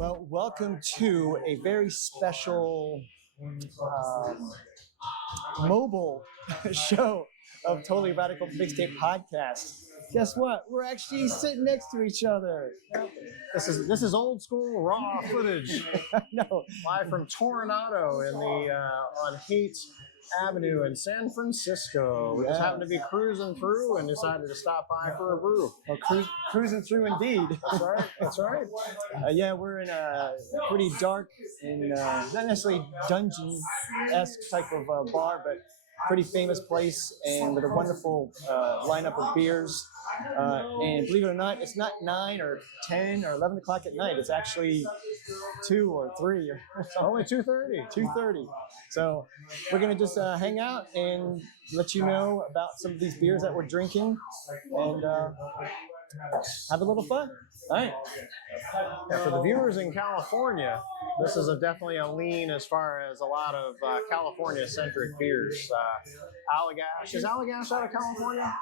Well, welcome to a very special mobile show of Totally Radical Mixtape Podcast. Guess what? We're actually sitting next to each other. This is old school raw footage. No, Live from Toronado in the on Haight Avenue in San Francisco. We just happened to be cruising through and decided to stop by for a brew. well, cruising through indeed. That's right. That's right. Yeah, we're in a pretty dark and not necessarily dungeon-esque type of bar, but pretty famous place and with a wonderful lineup of beers. And believe it or not, it's not 9 or 10 or 11 o'clock at night. It's actually 2 or 3. Only 2:30. 2:30. So we're going to just hang out and let you know about some of these beers that we're drinking and have a little fun. All right. Yeah, for the viewers in California, this is definitely a lean as far as a lot of California-centric beers. Allagash. Is Allagash out of California?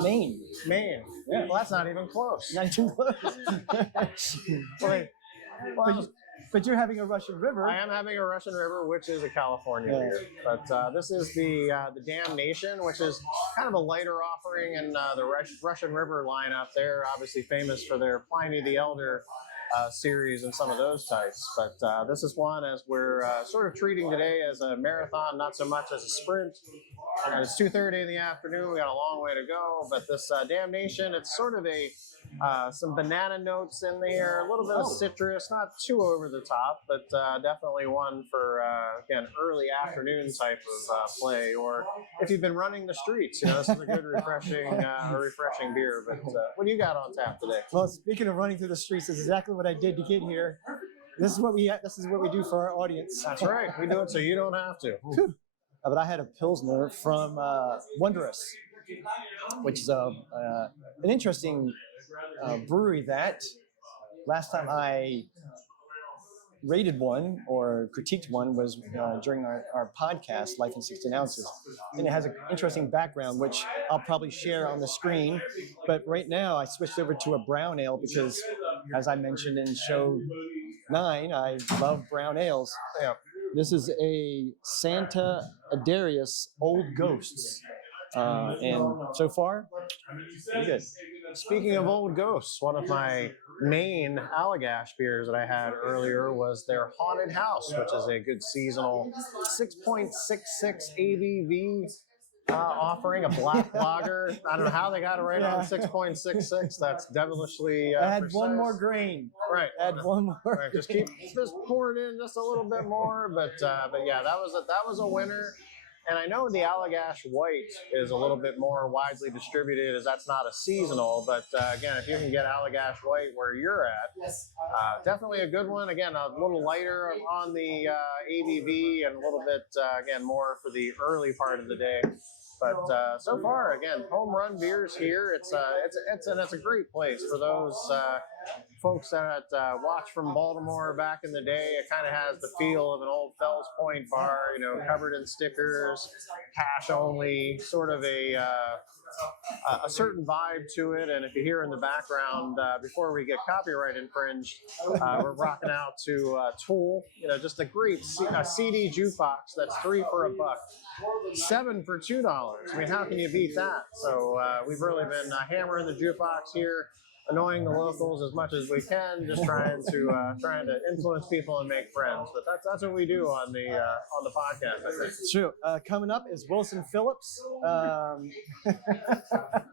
Maine. Maine. Yeah. Well, that's not even close. Not too close. But you're having a Russian River. I am having a Russian River, which is a California beer. But this is the Damnation, which is kind of a lighter offering in the Russian River lineup. They're obviously famous for their Pliny the Elder series and some of those types. But this is one as we're sort of treating today as a marathon, not so much as a sprint. And it's 2:30 in the afternoon. We got a long way to go. But this Damnation, it's sort of a some banana notes in there, a little bit of citrus, not too over the top, but definitely one for again early afternoon type of play, or if you've been running the streets, this is a good refreshing beer. But what do you got on tap today? Well, speaking of running through the streets, this is exactly what I did to get here. This is what we do for our audience. That's right, we do it so you don't have to. But I had a Pilsner from Wondrous, which is an interesting brewery that last time I rated one or critiqued one was during our podcast, Life in 16 Ounces. And it has an interesting background, which I'll probably share on the screen. But right now I switched over to a brown ale because, as I mentioned in show 9, I love brown ales. Yeah. This is a Sante Adairius Old Ghosts. And so far, pretty good. Speaking of old ghosts, one of my main Allagash beers that I had earlier was their Haunted House, which is a good seasonal 6.66 ABV offering, a black lager. I don't know how they got it right on 6.66. That's devilishly I had precise. one more grain. Right. Add one more. Right. Just pour it in just a little bit more. But yeah, that was a winner. And I know the Allagash White is a little bit more widely distributed, as that's not a seasonal. But again, if you can get Allagash White where you're at, definitely a good one. Again, a little lighter on the ABV and a little bit, again, more for the early part of the day. But so far, again, home run beers here. It's a great place for those folks that watched from Baltimore back in the day. It kind of has the feel of an old Fells Point bar, covered in stickers, cash only, sort of a certain vibe to it. And if you hear in the background, before we get copyright infringed, we're rocking out to Tool. Just a great CD jukebox that's 3 for $1, 7 for $2. I mean, how can you beat that? So we've really been hammering the jukebox here, annoying the locals as much as we can, just trying to influence people and make friends. But that's what we do on the podcast, I think. It's true. Coming up is Wilson Phillips.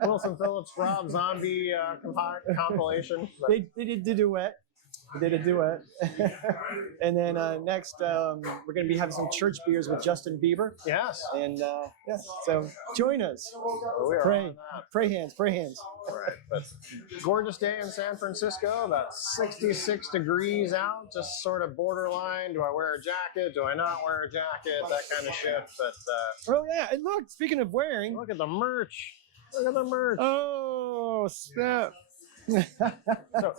Wilson Phillips, Rob Zombie compilation. They did the duet. They did a duet. And then next, we're going to be having some church beers with Justin Bieber. Yes. And so join us. Pray hands. Right. But gorgeous day in San Francisco, about 66 degrees out, just sort of borderline. Do I wear a jacket? Do I not wear a jacket? That kind of shit. But oh yeah, and look, speaking of wearing, look at the merch. Oh, snap. So,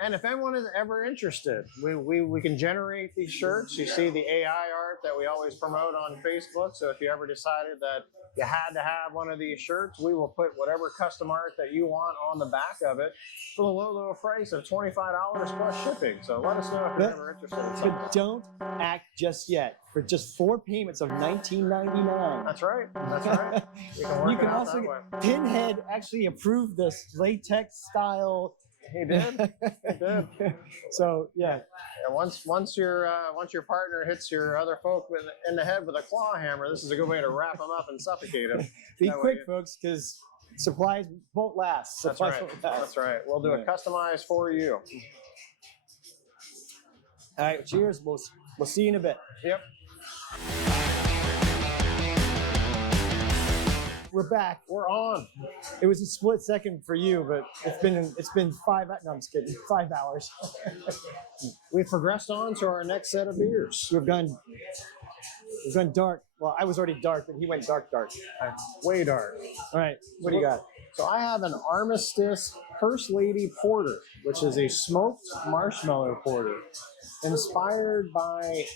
and if anyone is ever interested, we can generate these shirts. You see the AI art that we always promote on Facebook. So if you ever decided that you had to have one of these shirts, we will put whatever custom art that you want on the back of it for the low price of $25 plus shipping. So let us know if you're ever interested in something. But don't act just yet. For just 4 payments of $19.99. That's right. That's right. You can also Pinhead actually approved this latex style. He did. He did. So yeah. And once your partner hits your other folk in the head with a claw hammer, this is a good way to wrap them up and suffocate them. Be quick, folks, because supplies won't last. That's right. That's right. We'll do it customized for you. All right. Cheers. We'll see you in a bit. Yep. We're back. We're on. It was a split second for you, but it's been 5. No, I'm just kidding. 5 hours. We've progressed on to our next set of beers. We've gone dark. Well, I was already dark, but he went dark. Way dark. All right. What do you got? So I have an Armistice Hearse Lady Porter, which is a smoked marshmallow porter, inspired by a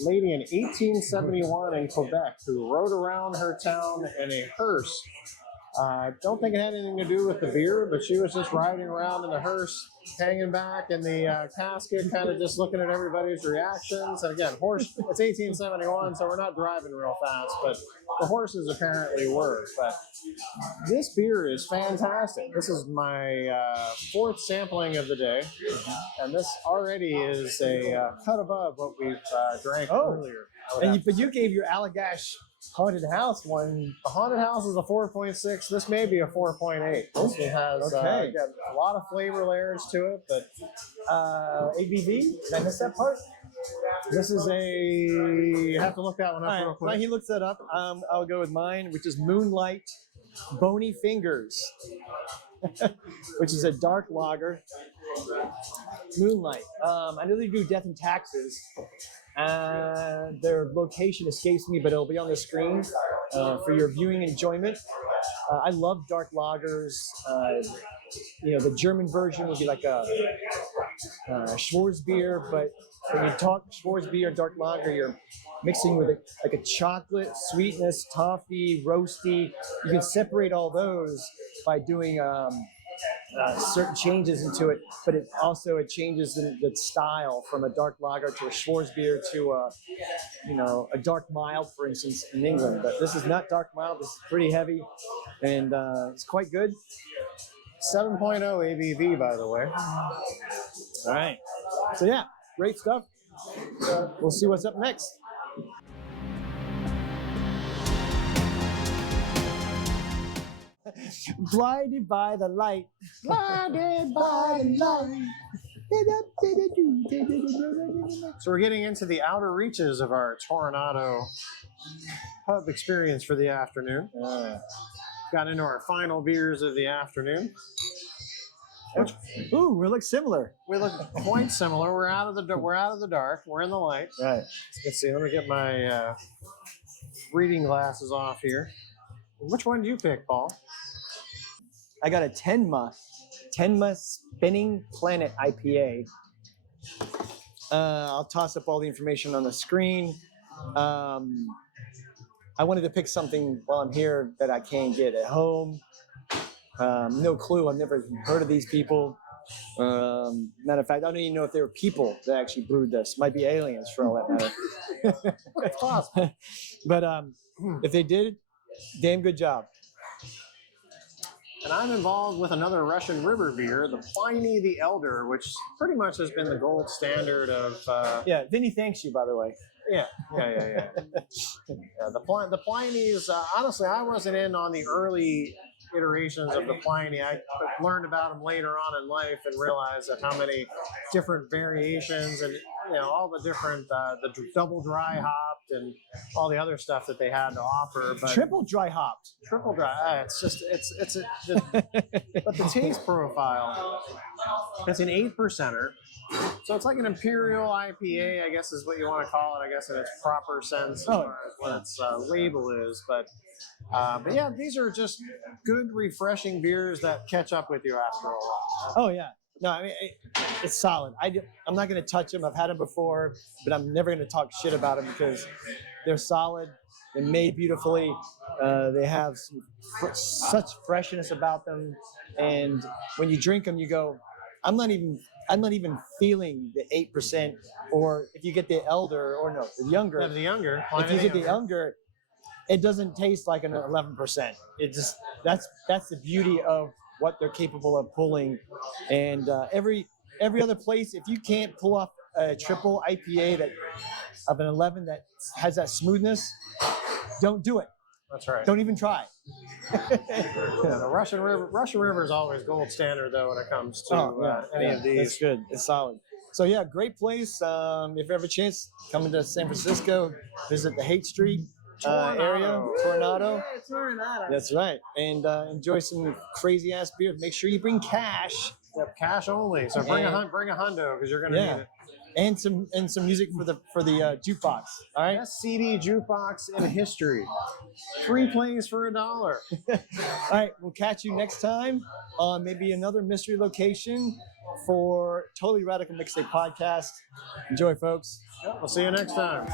lady in 1871 in Quebec who rode around her town in a hearse. I don't think it had anything to do with the beer, but she was just riding around in the hearse, hanging back in the casket, kind of just looking at everybody's reactions. And again, it's 1871, so we're not driving real fast, but the horses apparently were. But this beer is fantastic. This is my 4th sampling of the day, and this already is a cut above what we've drank earlier. But you gave your Allagash Haunted House one. The Haunted House is a 4.6. This may be a 4.8. This one has got a lot of flavor layers to it, but ABV? Did I miss that part? This is you have to look that one up real quick. While he looks that up, I'll go with mine, which is Moonlight Boney Fingers, which is a dark lager. Moonlight. I know they do Death and Taxes. Their location escapes me, but it'll be on the screen for your viewing enjoyment. I love dark lagers. The German version would be like a Schwarzbier, but when you talk Schwarzbier dark lager, you're mixing with like a chocolate sweetness, toffee, roasty. You can separate all those by doing certain changes into it, but it changes the style from a dark lager to a Schwarzbier to a dark mild, for instance, in England. But this is not dark mild. This is pretty heavy, and it's quite good. 7.0 ABV, by the way. All right. So yeah, great stuff. We'll see what's up next. Blinded by the light. Blinded by the light. So we're getting into the outer reaches of our Toronado pub experience for the afternoon. Got into our final beers of the afternoon. Ooh, we look similar. We look quite similar. We're out of the dark. We're in the light. Right. Let's see. Let me get my reading glasses off here. Which one do you pick, Paul? I got a Tenma Spinning Planet IPA. I'll toss up all the information on the screen. I wanted to pick something while I'm here that I can't get at home. No clue. I've never heard of these people. Matter of fact, I don't even know if they were people that actually brewed this. Might be aliens for all that matter. It's possible. But if they did, damn good job. And I'm involved with another Russian river beer, the Pliny the Elder, which pretty much has been the gold standard of... Yeah, Vinny thanks you, by the way. Yeah. The Pliny's, honestly, I wasn't in on the early iterations of the Pliny. I learned about them later on in life and realized that how many different variations and all the different the double dry hopped and all the other stuff that they had to offer. But triple dry hopped. Triple dry. But the taste profile, it's an 8%er. So it's like an imperial IPA, I guess is what you want to call it, I guess in its proper sense as far as what its label is. But yeah, these are just good, refreshing beers that catch up with you after a while. Oh, yeah. No, I mean, it's solid. I'm not going to touch them. I've had them before, but I'm never going to talk shit about them because they're solid. They're made beautifully. They have such freshness about them, and when you drink them, you go, I'm not even feeling the 8%. Or if you get the elder, or no, the younger. The younger. If you get the younger, it doesn't taste like an 11%. It just that's the beauty of what they're capable of pulling. And every other place, if you can't pull off a triple IPA that of an 11 that has that smoothness, don't do it. That's right. Don't even try. The Russian River is always gold standard though when it comes to any of these. It's good. It's solid. So yeah, great place. If you have a chance, coming to San Francisco, visit the Haight Street area, Toronado. Yeah, Toronado. That's right, and enjoy some crazy ass beer. Make sure you bring cash. Yep, cash only. So bring a hundo because you're gonna need it. And some music for the jukebox. All right. Best CD jukebox in history. 3 plays for $1. All right. We'll catch you next time on maybe another mystery location for Totally Radical Mixtape Podcast. Enjoy, folks. We'll see you next time.